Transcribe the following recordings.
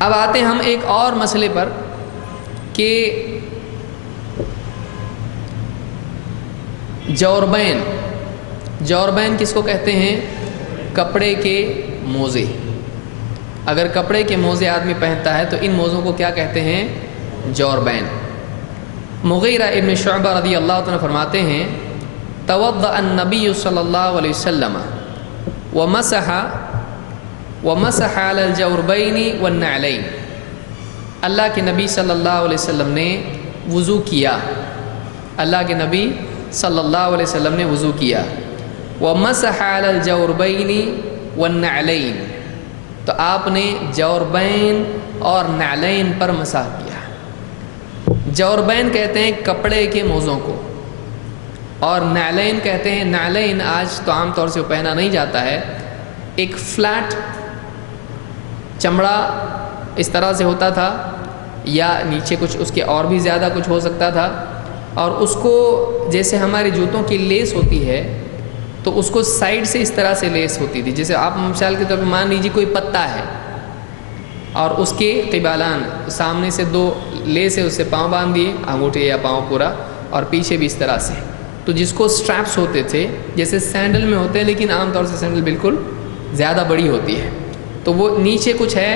اب آتے ہیں ہم ایک اور مسئلے پر کہ جوربین کس کو کہتے ہیں؟ کپڑے کے موزے۔ اگر کپڑے کے موزے آدمی پہنتا ہے تو ان موزوں کو کیا کہتے ہیں؟ جوربین۔ مغیرہ ابن شعبہ رضی اللہ عنہ فرماتے ہیں توضأ النبی صلی اللہ علیہ وسلم ومسح علی الجوربین والنعلین۔ اللہ کے نبی صلی اللہ علیہ وسلم نے وضو کیا، اللہ کے نبی صلی اللہ علیہ وسلم نے وضو کیا، ومسح علی الجوربین والنعلین، تو آپ نے جوربین اور نعلین پر مسح کیا۔ جوربین کہتے ہیں کپڑے کے موزوں کو، اور نعلین کہتے ہیں، نعلین آج تو عام طور سے پہنا نہیں جاتا ہے، ایک فلیٹ چمڑا اس طرح سے ہوتا تھا، یا نیچے کچھ اس کے اور بھی زیادہ کچھ ہو سکتا تھا، اور اس کو جیسے ہمارے جوتوں کی لیس ہوتی ہے تو اس کو سائڈ سے اس طرح سے لیس ہوتی تھی، جیسے آپ مثال کے طور پہ مان لیجیے کوئی پتا ہے اور اس کے قبالان سامنے سے دو لیس ہے، اس سے پاؤں باندھ دیے، انگوٹھے یا پاؤں پورا، اور پیچھے بھی اس طرح سے، تو جس کو سٹریپس ہوتے تھے جیسے سینڈل میں ہوتے ہیں، لیکن عام طور سے سینڈل بالکل زیادہ بڑی ہوتی ہے، تو وہ نیچے کچھ ہے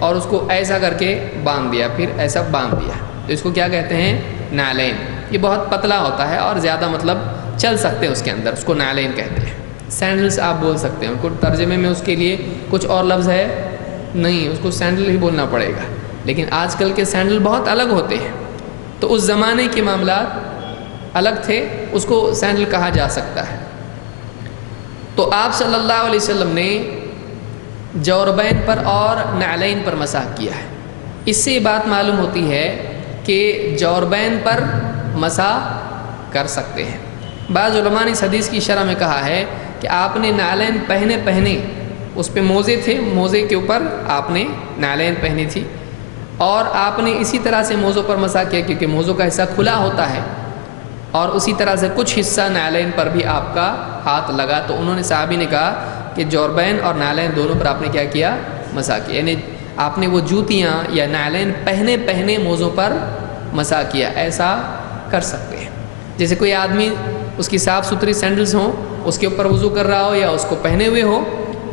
اور اس کو ایسا کر کے باندھ دیا، پھر ایسا باندھ دیا، تو اس کو کیا کہتے ہیں؟ نعلین۔ یہ بہت پتلا ہوتا ہے اور زیادہ مطلب چل سکتے ہیں اس کے اندر، اس کو نعلین کہتے ہیں۔ سینڈلس آپ بول سکتے ہیں، ان کو ترجمے میں اس کے لیے کچھ اور لفظ ہے نہیں، اس کو سینڈل ہی بولنا پڑے گا، لیکن آج کل کے سینڈل بہت الگ ہوتے ہیں، تو اس زمانے کے معاملات الگ تھے، اس کو سینڈل کہا جا سکتا ہے۔ تو آپ صلی اللہ علیہ وسلم نے جوربین پر اور نعلین پر مسح کیا ہے۔ اس سے یہ بات معلوم ہوتی ہے کہ جوربین پر مسح کر سکتے ہیں۔ بعض علماء نے اس حدیث کی شرح میں کہا ہے کہ آپ نے نعلین پہنے اس پہ موزے تھے، موزے کے اوپر آپ نے نعلین پہنی تھی، اور آپ نے اسی طرح سے موزوں پر مسح کیا کیونکہ موزوں کا حصہ کھلا ہوتا ہے، اور اسی طرح سے کچھ حصہ نعلین پر بھی آپ کا ہاتھ لگا، تو انہوں نے صحابی نے کہا کہ جوربین اور نعلین دونوں پر آپ نے کیا کیا؟ مسح کیا، یعنی آپ نے وہ جوتیاں یا نعلین پہنے موزوں پر مسح کیا۔ ایسا کر سکتے ہیں، جیسے کوئی آدمی اس کی صاف ستھری سینڈلز ہوں، اس کے اوپر وضو کر رہا ہو یا اس کو پہنے ہوئے ہو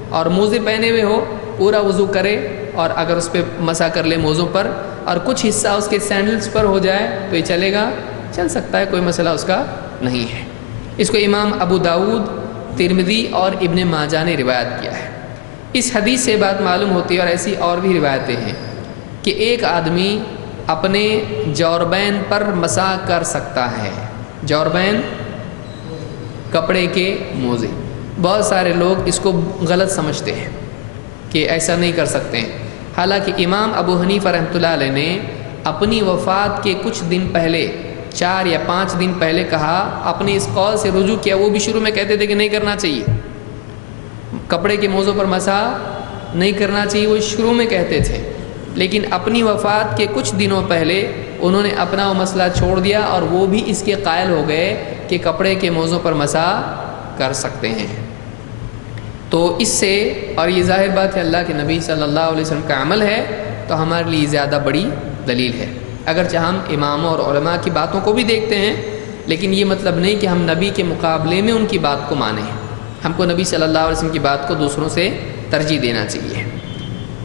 اور موزے پہنے ہوئے ہو، پورا وضو کرے اور اگر اس پہ مسح کر لے موزوں پر اور کچھ حصہ اس کے سینڈلز پر ہو جائے تو یہ چلے گا؟ چل سکتا ہے، کوئی مسئلہ اس کا نہیں ہے۔ اس کو امام ابو داؤد، ترمذی اور ابن ماجہ نے روایت کیا ہے۔ اس حدیث سے بات معلوم ہوتی ہے، اور ایسی اور بھی روایتیں ہیں کہ ایک آدمی اپنے جوربین پر مسح کر سکتا ہے۔ جوربین کپڑے کے موزے، بہت سارے لوگ اس کو غلط سمجھتے ہیں کہ ایسا نہیں کر سکتے ہیں، حالانکہ امام ابو حنیفہ رحمۃ اللہ علیہ نے اپنی وفات کے کچھ دن پہلے، 4 یا 5 دن پہلے کہا، اپنے اس قول سے رجوع کیا۔ وہ بھی شروع میں کہتے تھے کہ نہیں کرنا چاہیے، کپڑے کے موزوں پر مسح نہیں کرنا چاہیے، وہ شروع میں کہتے تھے، لیکن اپنی وفات کے کچھ دنوں پہلے انہوں نے اپنا وہ مسئلہ چھوڑ دیا اور وہ بھی اس کے قائل ہو گئے کہ کپڑے کے موزوں پر مسح کر سکتے ہیں۔ تو اس سے، اور یہ ظاہر بات ہے اللہ کے نبی صلی اللہ علیہ وسلم کا عمل ہے، تو ہمارے لیے زیادہ بڑی دلیل ہے، اگرچہ ہم اماموں اور علماء کی باتوں کو بھی دیکھتے ہیں، لیکن یہ مطلب نہیں کہ ہم نبی کے مقابلے میں ان کی بات کو مانیں۔ ہم کو نبی صلی اللہ علیہ وسلم کی بات کو دوسروں سے ترجیح دینا چاہیے۔